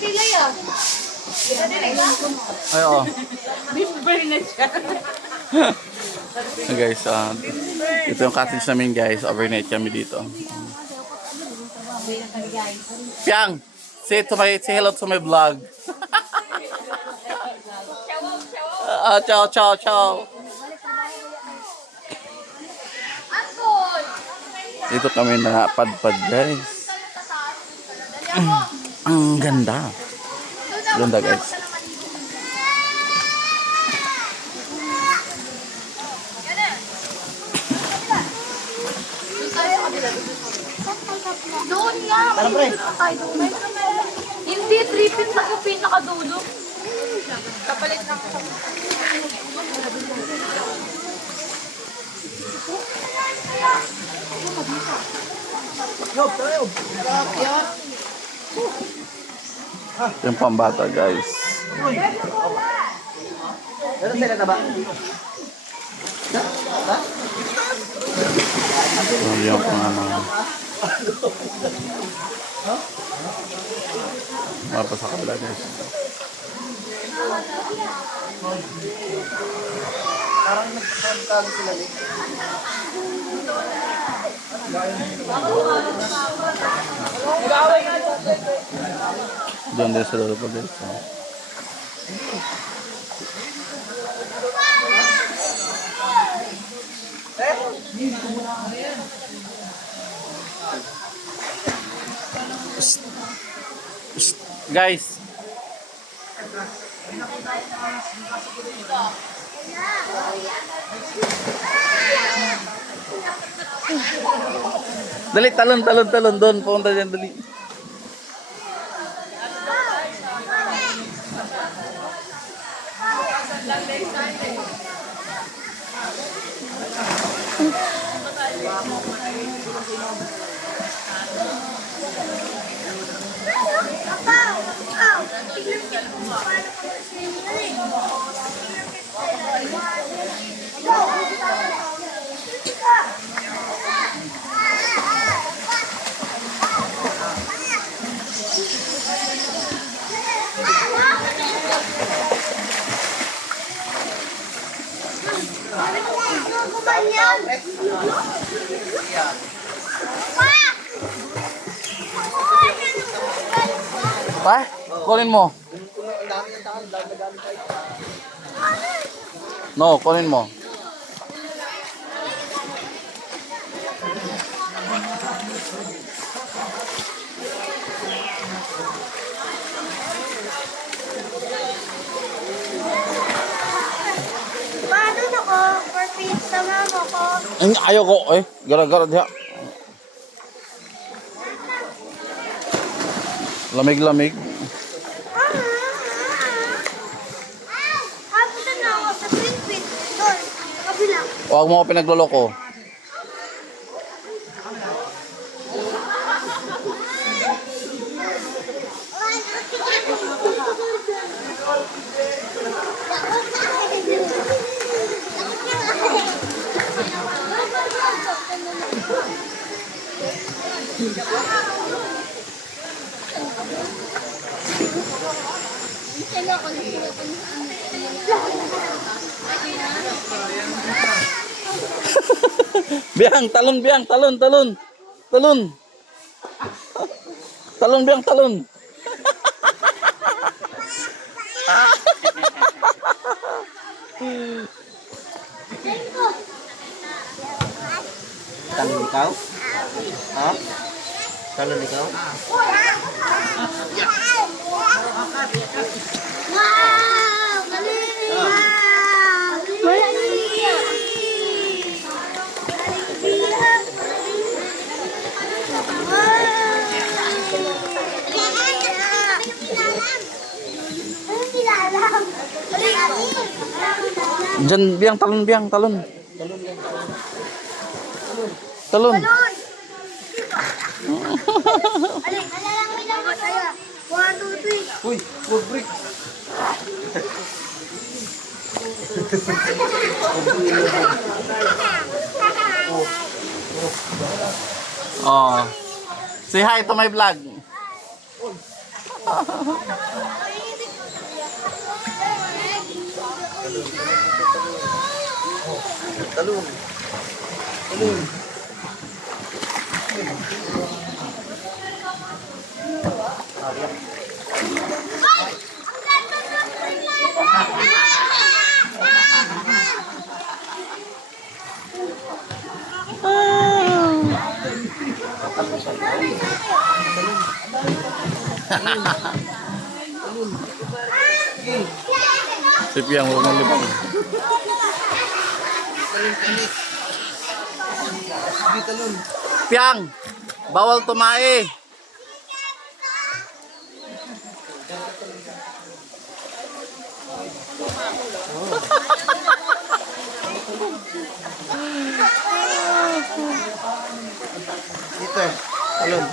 delay ah. Delay ba? Ay, oo. Bimber na siya. Guys, ito yung cottage namin guys. Overnight kami dito. Piang! Say hello to my vlog. Ciao, ciao, ciao. Dito kami na padpad guys. Ang ganda. Ganda guys. Doon nga. Hindi, 3 feet na yung pinakadulo. Kapalit na ako. Yung pambata guys. Meron sila na ba? Yung pang Mapa sa kabila guys. Parang nagkakaroon sila din. Diyan din sa lolo pa guys. Guys. Dali, talon doon. Punta dyan, dali. Pa, kunin mo. No, kunin mo. Paano na ko? For pizza mama ko. Ayaw ko, gara-gara diha. Lamig-lamig. Punta na ako sa Twin Peaks. Doon, sa kabila. Huwag mo ako pinagloloko. Biang, talon, biang, talon. Talon, biang, talon. Talon ikaw? Ha? Talon ikaw? Wow! Galing! Wow! Diyan, biang, talon. Talon. Alin, nalalangin lang ako tayo. 1, 2, 3. Uy, wood brick. Oh. Say hi to my vlog. Talon. Talon. Si Piang huwag mong lipang. Sige, talon. Piang! Bawal tumae! Dito. Talon.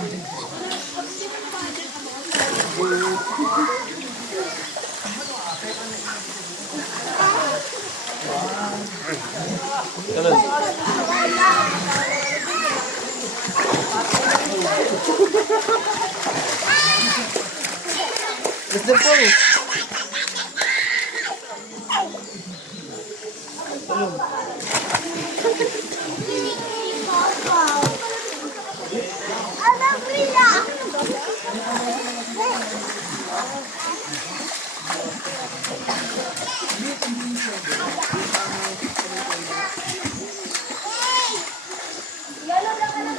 Talon. Gusto po. Talon.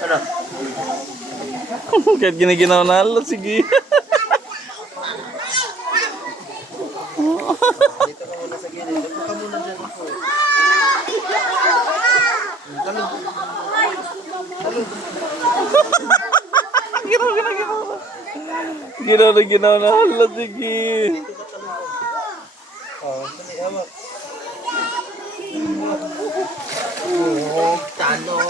Ano? Kahit ginaginaw na halos, sige. Dito ka muna sa gilid. Dito ka muna dyan ako. Talon. Talon. Ginaw na halos, sige. Oh, dali, hawak. Oh, talon.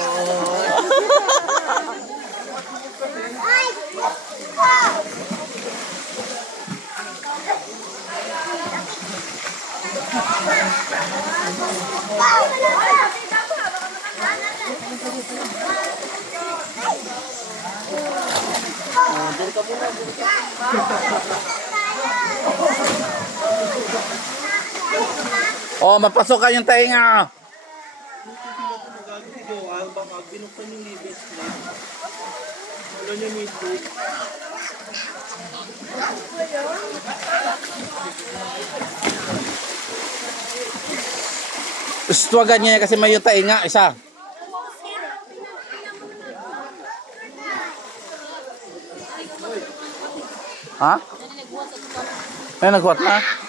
Oh, mapasukan yung tainga. Gusto niya kasi may yung tainga, isa. Ha? Ay, nagbuhat na.